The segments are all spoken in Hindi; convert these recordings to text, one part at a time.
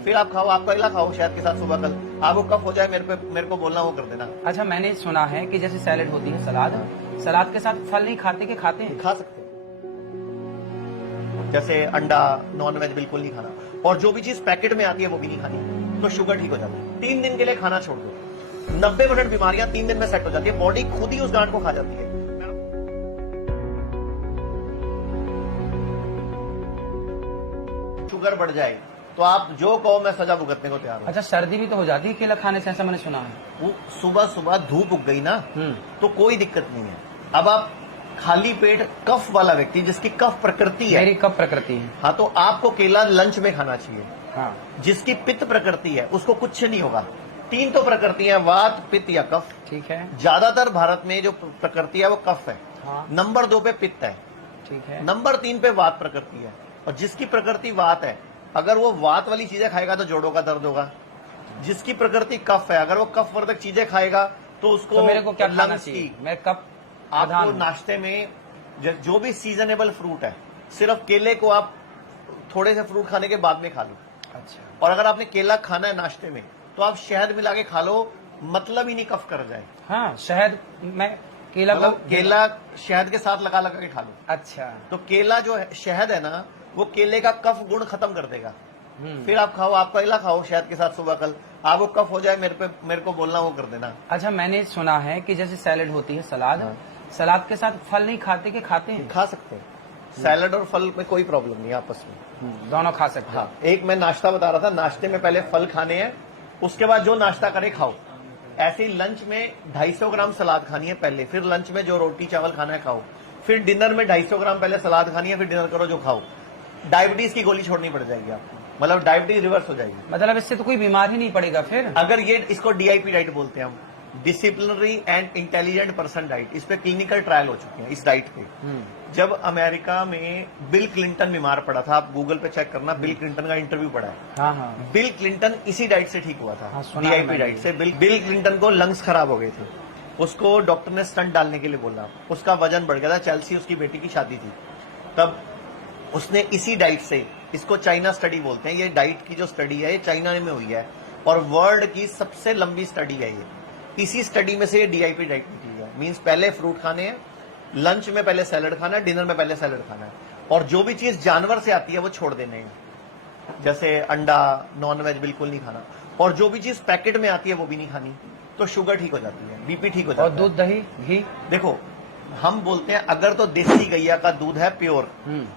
फिर आप खाओ, आप केला खाओ शहद के साथ सुबह कल, आपको कफ हो जाए मेरे को बोलना, वो कर देना। अच्छा, मैंने सुना है कि जैसे सैलेड होती है, सलाद, सलाद के साथ फल नहीं खाते कि खाते हैं? खा सकते हैं, जैसे अंडा, नॉनवेज बिल्कुल नहीं खाना, और जो भी चीज पैकेट में आती है वो भी नहीं खानी, तो शुगर ठीक हो जाती है। 3 दिन के लिए खाना छोड़ दो, 90% बीमारियां 3 दिन में सेट हो जाती है, बॉडी खुद ही उस गांठ को खा जाती है। शुगर बढ़ जाए तो आप जो कहो मैं सजा भुगतने को तैयार हूं। अच्छा, सर्दी भी तो हो जाती है केला खाने से, ऐसा मैंने सुना है। वो सुबह सुबह धूप उग गई ना, तो कोई दिक्कत नहीं है। अब आप खाली पेट कफ वाला व्यक्ति जिसकी कफ प्रकृति है, मेरी कफ प्रकृति है, हाँ, तो आपको केला लंच में खाना चाहिए। हाँ। जिसकी पित्त प्रकृति है उसको कुछ नहीं होगा। 3 तो प्रकृतियां, वात, पित्त या कफ। ठीक है। ज्यादातर भारत में जो प्रकृति है वो कफ है, हाँ। नंबर 2 पे पित्त है, ठीक है। नंबर 3 पे वात प्रकृति है। और जिसकी प्रकृति वात है, अगर वो वात वाली चीजें खाएगा तो जोड़ों का दर्द होगा। जिसकी प्रकृति कफ है, अगर वो कफ वर्धक चीजें खाएगा तो उसको तो मेरे को क्या खाना लंग्स चाहिए? की, मैं कब आपको नाश्ते में जो भी सीजनेबल फ्रूट है, सिर्फ केले को आप थोड़े से फ्रूट खाने के बाद में खा लो। अच्छा। और अगर आपने केला खाना है नाश्ते में तो आप शहद मिला के खा लो, मतलब ही नहीं कफ कर जाए। हाँ, शहद मैं केला को मतलब केला शहद के साथ लगा लगा के खा लो। अच्छा। तो केला जो है, शहद है ना, वो केले का कफ गुण खत्म कर देगा। फिर आप खाओ, आप केला खाओ शहद के साथ सुबह कल, आपको कफ हो जाए मेरे को बोलना, वो कर देना। अच्छा, मैंने सुना है कि जैसे सैलेड होती है, सलाद, हाँ। सलाद के साथ फल नहीं खाते कि खाते हैं? खा सकते हैं, सैलड और फल में कोई प्रॉब्लम नहीं आपस में। दोनों खा सकते हैं। हाँ, एक मैं नाश्ता बता रहा था, नाश्ते में पहले फल खाने हैं, उसके बाद जो नाश्ता करे खाओ। ऐसे ही लंच में 250 ग्राम सलाद खानी है पहले, फिर लंच में जो रोटी चावल खाना है खाओ, फिर डिनर में 250 ग्राम पहले सलाद खानी है, फिर डिनर करो जो खाओ। डायबिटीज की गोली छोड़नी पड़ जाएगी आपको, मतलब डायबिटीज रिवर्स हो जाएगी। मतलब इससे तो कोई बीमार ही नहीं पड़ेगा फिर? अगर ये, इसको DIP डाइट बोलते हैं हम, disciplinary and intelligent person diet. इस पे क्लिनिकल ट्रायल हो चुके हैं इस डाइट पे। जब अमेरिका में बिल क्लिंटन बीमार पड़ा था, आप गूगल पे चेक करना, बिल क्लिंटन का इंटरव्यू पड़ा है। हाँ हाँ। बिल क्लिंटन इसी डाइट से ठीक हुआ था। हाँ, सुना है DIP मैंने। डाइट से बिल क्लिंटन को लंग्स खराब हो गए थे, उसको डॉक्टर ने स्टंट डालने के लिए बोला, उसका वजन बढ़ गया था, चेल्सी उसकी बेटी की शादी थी, तब उसने इसी डाइट से, इसको चाइना स्टडी बोलते हैं, ये डाइट की जो स्टडी है ये चाइना में हुई है और वर्ल्ड की सबसे लंबी स्टडी है ये। इसी स्टडी में से ये DIP डाइट निकली है। मींस पहले फ्रूट खाने हैं, लंच में पहले सैलड खाना है, डिनर में पहले सैलड खाना है, और जो भी चीज जानवर से आती है वो छोड़ देने हैं, जैसे अंडा, नॉनवेज बिल्कुल नहीं खाना, और जो भी चीज पैकेट में आती है वो भी नहीं खानी, तो शुगर ठीक हो जाती है, BP ठीक हो जाता और है। दूध, दही, घी? देखो, हम बोलते हैं अगर तो देसी गैया का दूध है प्योर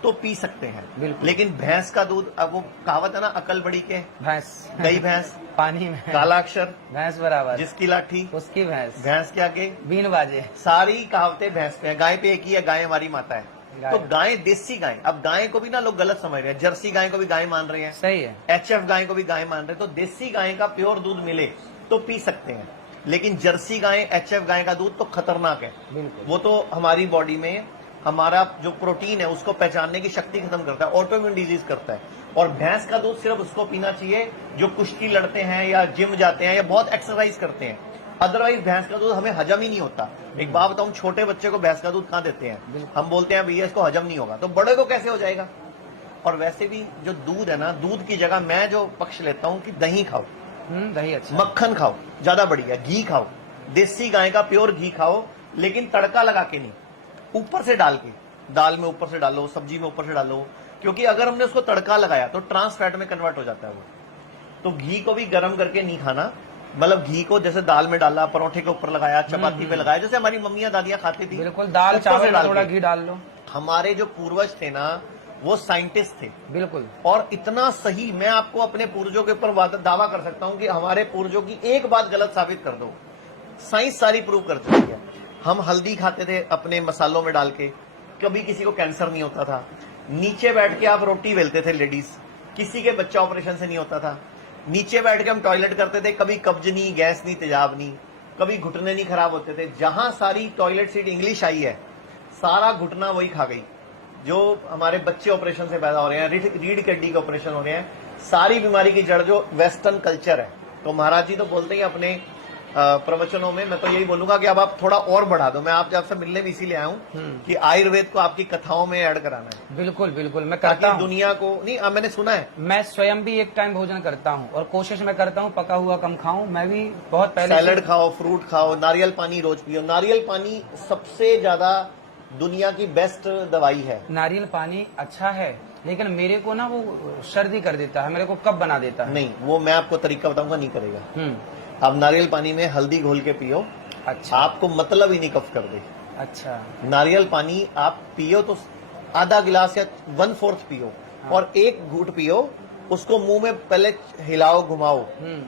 तो पी सकते हैं, बिल्कुल। लेकिन भैंस का दूध, अब वो कहावत है ना, अकल बड़ी के भैंस गई भैंस, पानी में काला अक्षर भैंस बराबर, जिसकी लाठी उसकी भैंस, भैंस के आगे बीन बाजे। सारी कहावतें भैंस पे है। गाय पे एक ही है, गाय हमारी माता है। गाय। तो गाय, देसी गाय, अब गाय को भी ना लोग गलत समझ रहे हैं, जर्सी गाय को भी गाय मान रहे हैं, सही है। HF गाय को भी गाय मान रहे हैं। तो देसी गाय का प्योर दूध मिले तो पी सकते हैं, लेकिन जर्सी गाय, HF गाय का दूध तो खतरनाक है। बिल्कुल। वो तो हमारी बॉडी में हमारा जो प्रोटीन है उसको पहचानने की शक्ति खत्म करता है, ऑटोइम्यून डिजीज करता है। और भैंस का दूध सिर्फ उसको पीना चाहिए जो कुश्ती लड़ते हैं या जिम जाते हैं या बहुत एक्सरसाइज करते हैं, अदरवाइज भैंस का दूध हमें हजम ही नहीं होता। एक बात बताऊं, छोटे बच्चे को भैंस का दूध कहां देते हैं, हम बोलते हैं भैया इसको हजम नहीं होगा, तो बड़े को कैसे हो जाएगा। और वैसे भी जो दूध है ना, दूध की जगह मैं जो पक्ष लेता हूं कि दही खाओ, दही अच्छा, मक्खन खाओ, ज्यादा बढ़िया, घी खाओ, देसी गाय का प्योर घी खाओ, लेकिन तड़का लगा के नहीं, ऊपर से डाल के, दाल में ऊपर से डालो, सब्जी में ऊपर से डालो, क्योंकि अगर हमने उसको तड़का लगाया तो ट्रांस फैट में कन्वर्ट हो जाता है वो। तो घी को भी गर्म करके नहीं खाना, मतलब घी को जैसे दाल में डाला, परोठे के ऊपर लगाया, चपाती पे लगाया, जैसे हमारी मम्मियां दादियां खाती थी। बिल्कुल, दाल ऊपर से चावल डाल में थोड़ा के। घी डाल लो। हमारे जो पूर्वज थे ना, वो साइंटिस्ट थे, बिल्कुल। और इतना सही, मैं आपको अपने पूर्वजों के ऊपर दावा कर सकता हूं कि हमारे पूर्वजों की एक बात गलत साबित कर दो, साइंस सारी प्रूव कर चुकी है। हम हल्दी खाते थे अपने मसालों में डाल के, कभी किसी को कैंसर नहीं होता था। नीचे बैठ के आप रोटी बेलते थे लेडीज, किसी के बच्चा ऑपरेशन से नहीं होता था। नीचे बैठ के हम टॉयलेट करते थे, कभी कब्ज नहीं, गैस नहीं, तेजाब नहीं, कभी घुटने नहीं खराब होते थे। जहां सारी टॉयलेट सीट इंग्लिश आई है, सारा घुटना वही खा गई। जो हमारे बच्चे ऑपरेशन से पैदा हो रहे हैं, रीढ़ की हड्डी के ऑपरेशन हो रहे हैं, सारी बीमारी की जड़ जो वेस्टर्न कल्चर है। तो महाराज जी तो बोलते हैं अपने प्रवचनों में मैं तो यही बोलूंगा कि अब आप थोड़ा और बढ़ा दो। मैं आपसे मिलने भी इसीलिए आया हूँ कि आयुर्वेद को आपकी कथाओं में ऐड कराना है, बिल्कुल बिल्कुल मैं करता ताकि हूँ। दुनिया को नहीं, मैंने सुना है मैं स्वयं भी एक टाइम भोजन करता हूँ और कोशिश मैं करता हूँ पका हुआ कम खाऊं। मैं भी बहुत पहले सैलड खाओ, फ्रूट खाओ, नारियल पानी रोज पियो। नारियल पानी सबसे ज्यादा दुनिया की बेस्ट दवाई है। नारियल पानी अच्छा है, लेकिन मेरे को ना वो सर्दी कर देता है, मेरे को कब बना देता है। नहीं, वो मैं आपको तरीका बताऊंगा, नहीं करेगा। आप नारियल पानी में हल्दी घोल के पियो, अच्छा आपको मतलब ही नहीं कफ कर दे। अच्छा नारियल पानी आप पियो तो आधा गिलास या 1/4 पियो, और एक घूंट पियो, उसको मुंह में पहले हिलाओ, घुमाओ।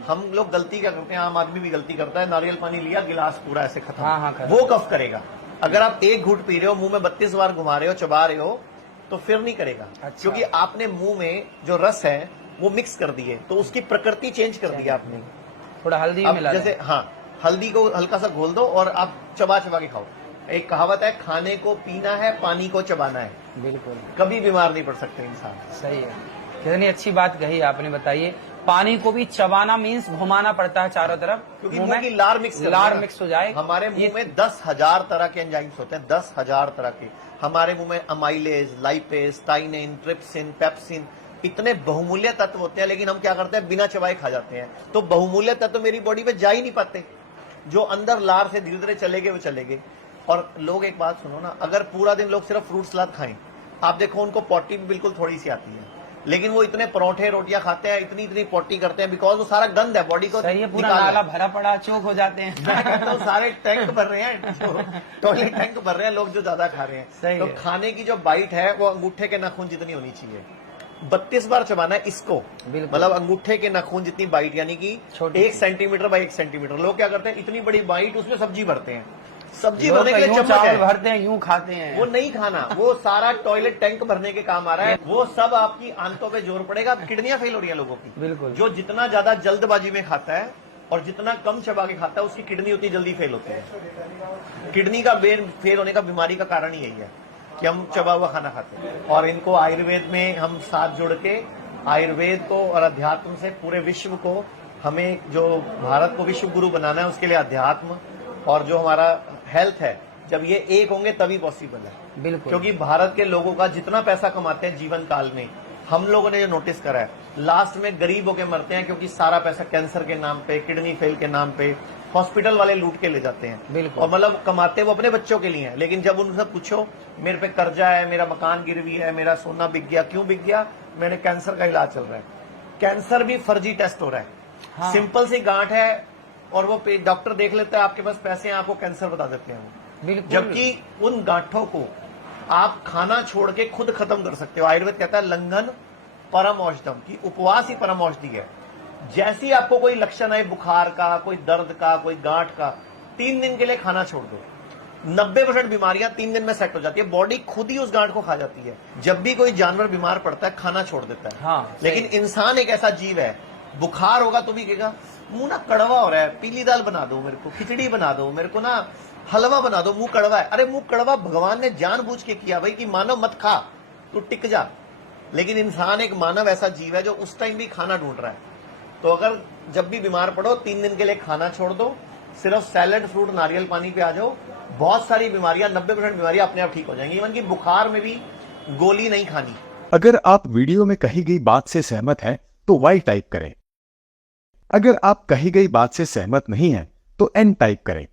हम लोग गलती क्या करते हैं, आम आदमी भी गलती करता है, नारियल पानी लिया, गिलास पूरा ऐसे खत्म। हाँ, खत्म। वो कफ करेगा। अगर आप एक घूंट पी रहे हो, मुंह में 32 बार घुमा रहे हो, चबा रहे हो, तो फिर नहीं करेगा। अच्छा। क्योंकि आपने मुंह में जो रस है वो मिक्स कर दिए, तो उसकी प्रकृति चेंज कर दी आपने। थोड़ा हल्दी अब मिला जैसे हाँ, हल्दी को हल्का सा घोल दो और आप चबा चबा के खाओ। एक कहावत है, खाने को पीना है, पानी को चबाना है। बिल्कुल कभी बीमार नहीं पड़ सकते इंसान। सही है। कितनी अच्छी बात कही आपने, बताइए। पानी को भी चबाना मीन्स घुमाना पड़ता है चारों तरफ, क्योंकि मुंह मुंह की लार मिक्स करना लार है। मिक्स हो जाए। हमारे मुंह में 10,000 तरह के एंजाइम्स होते हैं, 10,000 तरह के। हमारे मुंह में अमाइलेज, लाइपेज, टाइनिन, ट्रिप्सिन, पेप्सिन, इतने बहुमूल्य तत्व होते हैं, लेकिन हम क्या करते हैं, बिना चबाए खा जाते हैं। तो बहुमूल्य तत्व मेरी बॉडी में जा ही नहीं पाते, जो अंदर लार से धीरे धीरे चले गए वो चले गए। और लोग, एक बात सुनो ना, अगर पूरा दिन लोग सिर्फ फ्रूट सलाद खाएं, आप देखो उनको पॉटी भी बिल्कुल थोड़ी सी आती है, लेकिन वो इतने परोठे रोटियां खाते हैं, इतनी इतनी पॉटी करते हैं, बिकॉज वो सारा गंद है, बॉडी को सही है, पूरा निकालना है। नाला भरा पड़ा, चौक हो जाते हैं। तो सारे टैंक भर रहे हैं, टॉयलेट टैंक भर रहे हैं लोग जो ज्यादा खा रहे हैं। सही तो है। खाने की जो बाइट है वो अंगूठे के नाखून जितनी होनी चाहिए। 32 बार चबाना है इसको, बिल्कुल। मतलब अंगूठे के नाखून जितनी बाइट, यानी कि छोटी 1 सेंटीमीटर बाई 1 सेंटीमीटर। लोग क्या करते हैं, इतनी बड़ी बाइट, उसमें सब्जी भरते हैं। सब्जी लोग भरने के लिए यूं चम्मच चावल है, भरते हैं, यूं खाते हैं। वो नहीं खाना, वो सारा टॉयलेट टैंक भरने के काम आ रहा है। वो सब आपकी आंतों पे जोर पड़ेगा, किडनियां फेल हो रही है लोगों की। बिल्कुल। जो जितना ज्यादा जल्दबाजी में खाता है और जितना कम चबा के खाता है, उसकी किडनी उतनी जल्दी फेल होती है। किडनी का फेल होने का बीमारी का कारण ही यही है कि हम चबा हुआ खाना खाते हैं। और इनको आयुर्वेद में हम साथ जोड़ के, आयुर्वेद को और अध्यात्म से पूरे विश्व को, हमें जो भारत को विश्व गुरु बनाना है, उसके लिए अध्यात्म और जो हमारा हेल्थ है, जब ये एक होंगे तभी पॉसिबल है। बिल्कुल। क्योंकि भारत के लोगों का जितना पैसा कमाते हैं जीवन काल में, हम लोगों ने जो नोटिस करा है, लास्ट में गरीब होके मरते हैं, क्योंकि सारा पैसा कैंसर के नाम पे, किडनी फेल के नाम पे हॉस्पिटल वाले लूट के ले जाते हैं। बिल्कुल। और मतलब कमाते वो अपने बच्चों के लिए हैं, लेकिन जब उनसे पूछो, मेरे पे कर्जा है, मेरा मकान गिरवी है, मेरा सोना बिक गया, क्यों बिक गया? मेरे कैंसर का इलाज चल रहा है। कैंसर भी फर्जी टेस्ट हो रहा है। हाँ। सिंपल सी गांठ है और वो डॉक्टर देख लेता है, आपके पास पैसे हैं, आपको कैंसर बता देते हैं वो। बिल्कुल। जबकि उन गांठों को आप खाना छोड़ के खुद खत्म कर सकते हो। आयुर्वेद कहता है लंघन परम औषधम, की उपवास ही परम औषधि है। जैसी आपको कोई लक्षण है बुखार का, कोई दर्द का, कोई गांठ का, 3 दिन के लिए खाना छोड़ दो, 90% बीमारियां 3 दिन में सेट हो जाती है। बॉडी खुद ही उस गांठ को खा जाती है। जब भी कोई जानवर बीमार पड़ता है, खाना छोड़ देता है। हाँ, लेकिन इंसान एक ऐसा जीव है, बुखार होगा तो भी कहेगा मुंह ना कड़वा हो रहा है, पीली दाल बना दो मेरे को, खिचड़ी बना दो मेरे को, ना हलवा बना दो, मुंह कड़वा है। अरे मुंह कड़वा भगवान ने जानबूझ के किया भाई, कि मानव मत खा, तू टिक जा। लेकिन इंसान एक मानव ऐसा जीव है जो उस टाइम भी खाना ढूंढ रहा है। तो अगर जब भी बीमार पड़ो, 3 दिन के लिए खाना छोड़ दो, सिर्फ सैलेड, फ्रूट, नारियल पानी पे आ जाओ, बहुत सारी बीमारियां, 90% बीमारियां अपने आप ठीक हो जाएंगी। इवन की बुखार में भी गोली नहीं खानी। अगर आप वीडियो में कही गई बात से सहमत हैं तो वाई टाइप करें। अगर आप कही गई बात से सहमत नहीं हैं तो एन टाइप करें।